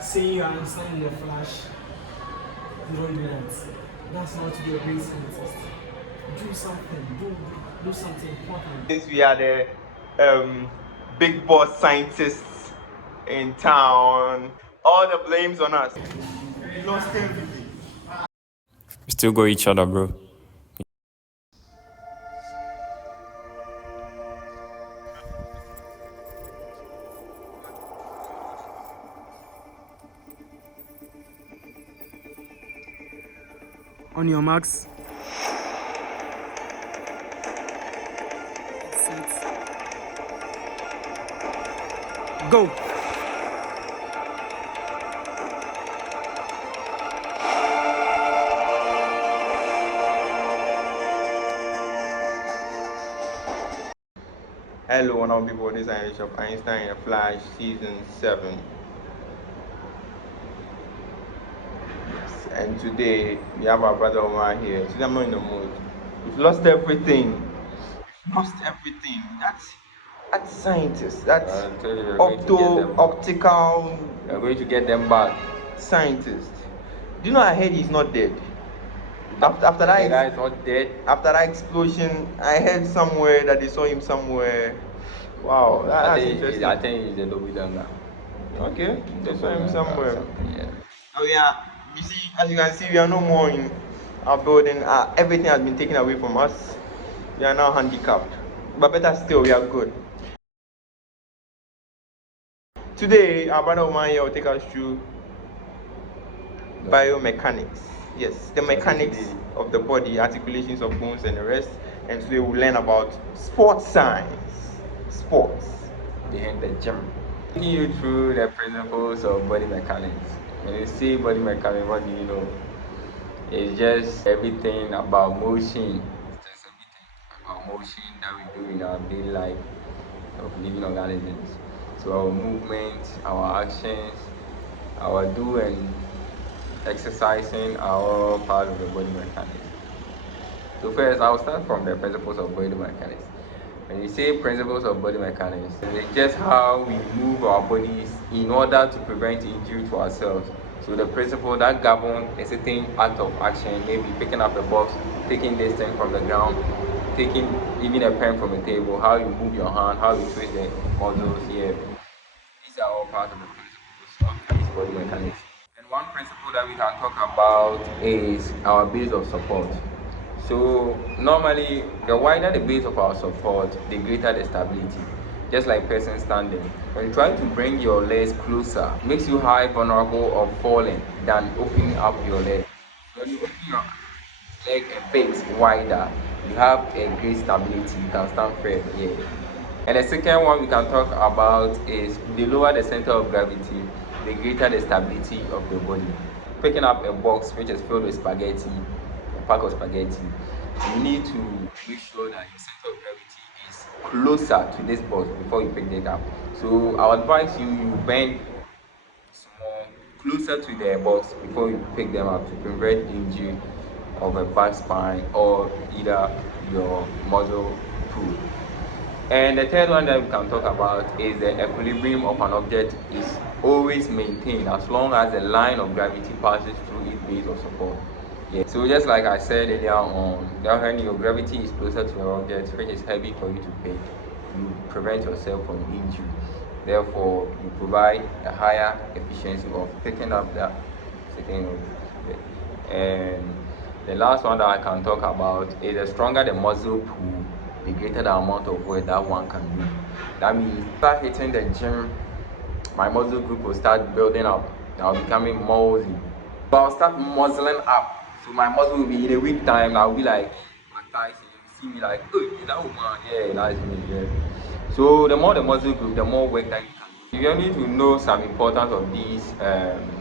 Saying you are Einstein in the flash, you don't do that. That's not to be a great scientist. Do something. Do something important. Since we are the big boss scientists in town, all the blame's on us. We lost everything. We still got each other, bro. On your marks. Set. Go. Hello, one of people. This is of Einstein and Flash season 7. And today we have our brother Omar here. Today I'm not in the mood. We've lost everything. We've lost everything. That's scientists. That's optical. We're going to get them back. Scientist. Do you know I heard he's not dead? After The that, guy is not dead. after that explosion, I heard somewhere that they saw him somewhere. Wow, that's interesting. I think he's a lobby down now. Okay, they saw him somewhere. Yeah. Oh yeah, you see, as you can see, we are no more in our building. Everything has been taken away from us. We are now handicapped, but better still, we are good. Today, our brother Omar here will take us through biomechanics. Yes, the mechanics of the body, articulations of bones and the rest. And today we'll learn about sports science. Sports. Behind the gym. Taking you through the principles of body mechanics. When you say body mechanics, what do you know? It's just everything about motion. It's just everything about motion that we do in our daily life of living organisms. So our movements, our actions, our do and exercising are all part of the body mechanics. So first, I'll start from the principles of body mechanics. When you say principles of body mechanics, it's just how we move our bodies in order to prevent injury to ourselves. So the principle that governs a certain act of action, maybe picking up a box, taking this thing from the ground, taking even a pen from a table, how you move your hand, how you twist the muscles here. These are all part of the principles of this body mechanics. And one principle that we can talk about is our base of support. So normally, the wider the base of our support, the greater the stability. Just like person standing. When you try to bring your legs closer, it makes you high vulnerable of falling than opening up your leg. When you open your leg a bit wider, you have a great stability. You can stand firm here. And the second one we can talk about is the lower the center of gravity, the greater the stability of the body. Picking up a box which is filled with spaghetti, a pack of spaghetti, you need to make sure that your center of gravity is closer to this box before you pick it up. So I'll advise you bend small closer to the box before you pick them up to prevent injury of a back spine or either your muscle pull. And the third one that we can talk about is the equilibrium of an object is always maintained as long as the line of gravity passes through its base of support. Yeah. So just like I said earlier on, that when your gravity is closer to your object, which is heavy for you to pick, you prevent yourself from injury. Therefore, you provide a higher efficiency of picking up that certain object. And the last one that I can talk about is the stronger the muscle pull, the greater the amount of work that one can do. That means start hitting the gym, my muscle group will start building up. I'll be becoming muscly. So I'll start muscling up. So my muscle will be in a week time. I'll be like, my thighs, you see me like, oh, is that woman? Yeah, that's me. Yeah. So the more the muscle group, the more work that you can do. You need to know some importance of these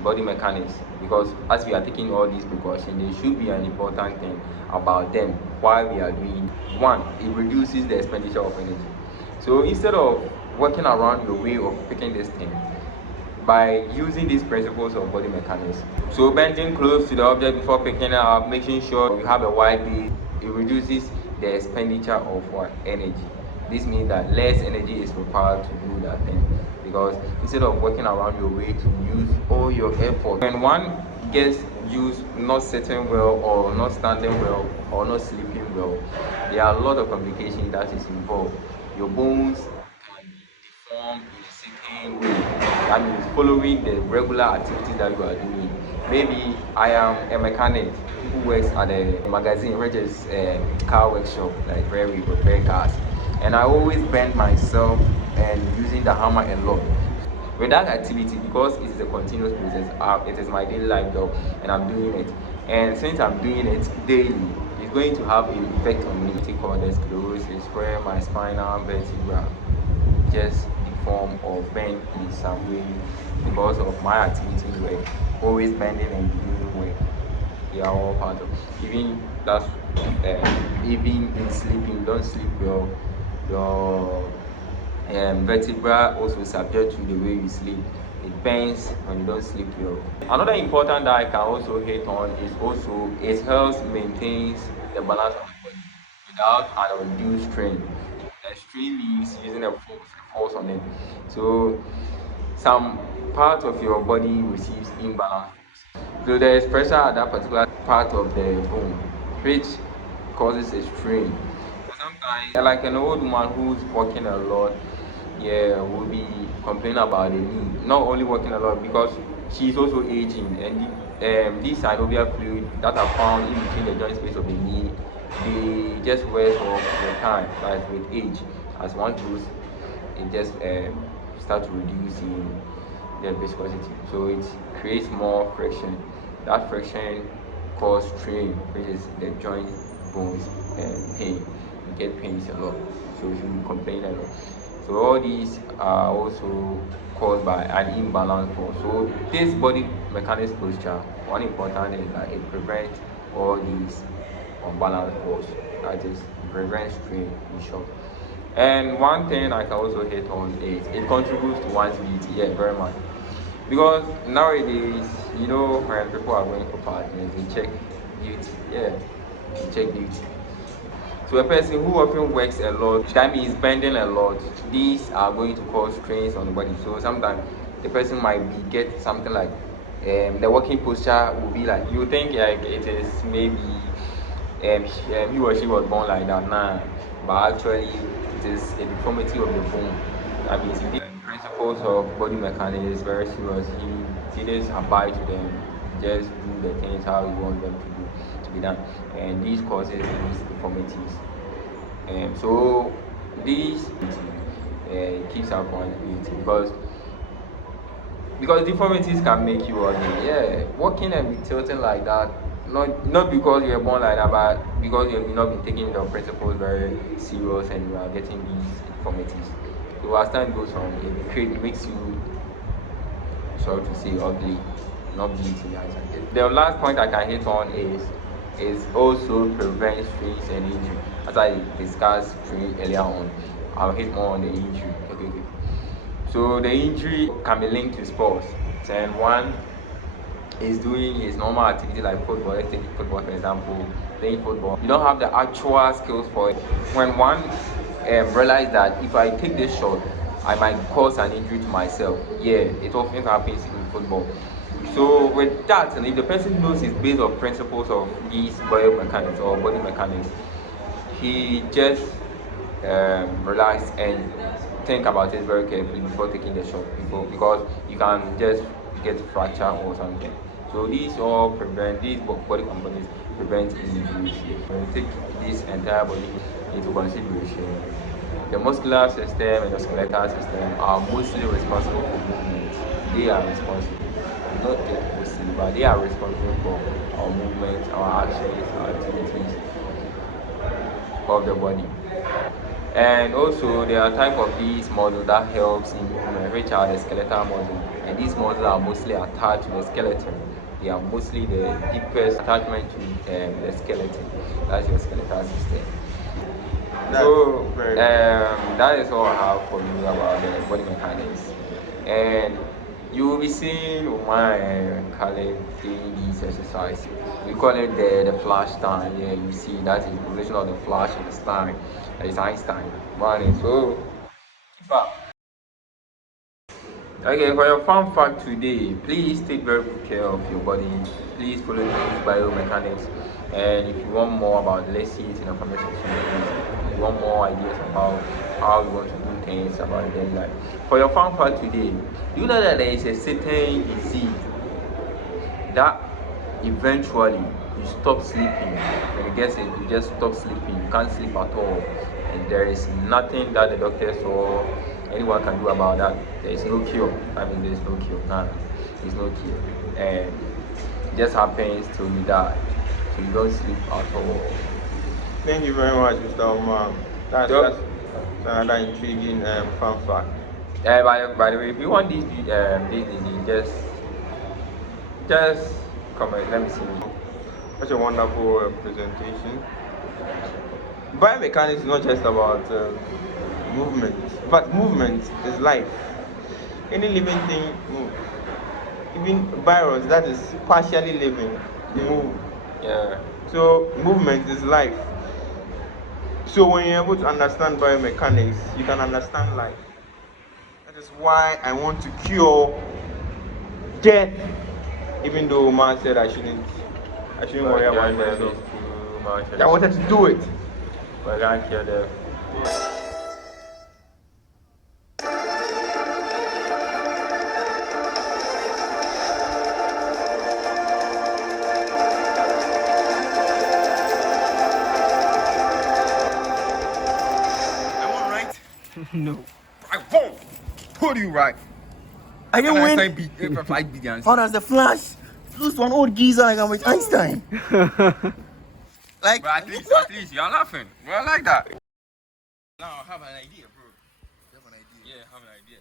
body mechanics because as we are taking all these precautions, there should be an important thing about them while we are doing. One, it reduces the expenditure of energy. So instead of working around your way of picking this thing, by using these principles of body mechanics. So bending close to the object before picking it up, making sure you have a wide base, it reduces the expenditure of energy. This means that less energy is required to do that thing. because instead of working around your way to use all your effort, when one gets used not sitting well or not standing well or not sleeping well, there are a lot of complications that is involved. Your bones can deform in a certain way. That means following the regular activities that you are doing. Maybe I am a mechanic who works at a magazine which is a car workshop, like where we repair cars, and I always bend myself and using the hammer a lot. With that activity, because it is a continuous process, it is my daily life job and I'm doing it, and since I'm doing it daily, it's going to have an effect on me. It's called the sclerosis, where my spinal vertebra just deform or bend in some way because of my activity work, always bending and doing work. They are all part of, even that's even in sleeping, don't sleep well, your vertebra also subject to the way you sleep. It bends when you don't sleep well. Another important that I can also hit on is also it helps maintains the balance of the body without an undue strain. The strain means using a force on it. So some part of your body receives imbalance. So there is pressure at that particular part of the bone, which causes a strain. So sometimes, like an old woman who's walking a lot, yeah, will be complaining about the knee. Not only walking a lot because she's also aging, and this synovial fluid that are found in between the joint space of the knee, they just wears off with time, like with age. As one grows, it just start to reduce in the viscosity, so it creates more friction. That friction causes strain, which is the joint bones and pain. You get pains a lot, so you complain a lot. So all these are also caused by an imbalance force. So this body mechanics posture, one important is that it prevents all these unbalanced force. That is, it prevents strain in short. And one thing I can also hit on is it contributes to one's beauty, yeah, very much. Because nowadays, when people are going for partners, they check beauty, yeah, they check beauty. So a person who often works a lot, that means bending a lot, these are going to cause strains on the body. So sometimes the person might get something like the working posture will be like, you think like it is maybe he or she was born like that, nah, but actually it is a deformity of the bone. That means the principles of body mechanics is very serious. He didn't abide to them, just do the things how you want them to be done, and these causes these deformities. So this keeps our point because deformities can make you ugly. Yeah, walking and be tilting like that, not because you were born like that, but because you have not been taking the principles very serious and you are getting these deformities. So as time goes on, it makes you, sorry to say, ugly, not beauty. The last point I can hit on is also prevent strains and injury. As I discussed earlier on, I'll hit more on the injury. Okay. So the injury can be linked to sports. And one is doing his normal activity like football. Let's take football for example. Playing football, you don't have the actual skills for it. When one realize that if I take this shot, I might cause an injury to myself. Yeah, it often happens in football. So with that, and if the person knows his base of principles of these biomechanics or body mechanics, he just relax and think about it very carefully before taking the shot, because you can just get fracture or something. So these body components prevent injuries. When you take this entire body into consideration, the muscular system and the skeletal system are mostly responsible for movement. They are responsible, not mostly, but they are responsible for our movement, our actions, our activities of the body. And also there are type of these models that helps in movement, which are the skeletal model, and these models are mostly attached to the skeleton. They are mostly the deepest attachment to the skeleton. That's your skeletal system. So that is all I have for you about the body mechanics. And you will be seeing Umar and Khaled doing these exercises. We call it the FLASHTEIN. Yeah, you see that is the position of the flash and the stein. That is Einstein. Morning. So keep up. Okay, for your fun fact today, please take very good care of your body. Please follow these biomechanics. And if you want more about, let's see it in the comment section. If you want more ideas about how you want to do things about your daily life. For your fun fact today, do you know that there is a certain disease that eventually you stop sleeping? When you get it, you just stop sleeping. You can't sleep at all, and there is nothing that the doctors or anyone can do about that. There is no cure. I mean, there is no cure. None. There is no cure, and it just happens till you die. So you don't sleep at all. Thank you very much, Mr. Omar. That's another intriguing fun fact. By the way, if you want this disease, just comment. Let me see. Such a wonderful presentation. Biomechanics is not just about movement, but movement is life. Any living thing moves. Even virus that is partially living move. Yeah. So movement is life. So when you're able to understand biomechanics, you can understand life. That is why I want to cure death, even though man said I shouldn't worry about myself. I wanted to do it. But I can't kill them. I won, right? No. I won. Told you right. I didn't win. How does the Flash lose to an old geezer like I'm with Einstein? Like, But at least you're laughing. Well, I like that. Now I have an idea, bro. You have an idea? Yeah, I have an idea.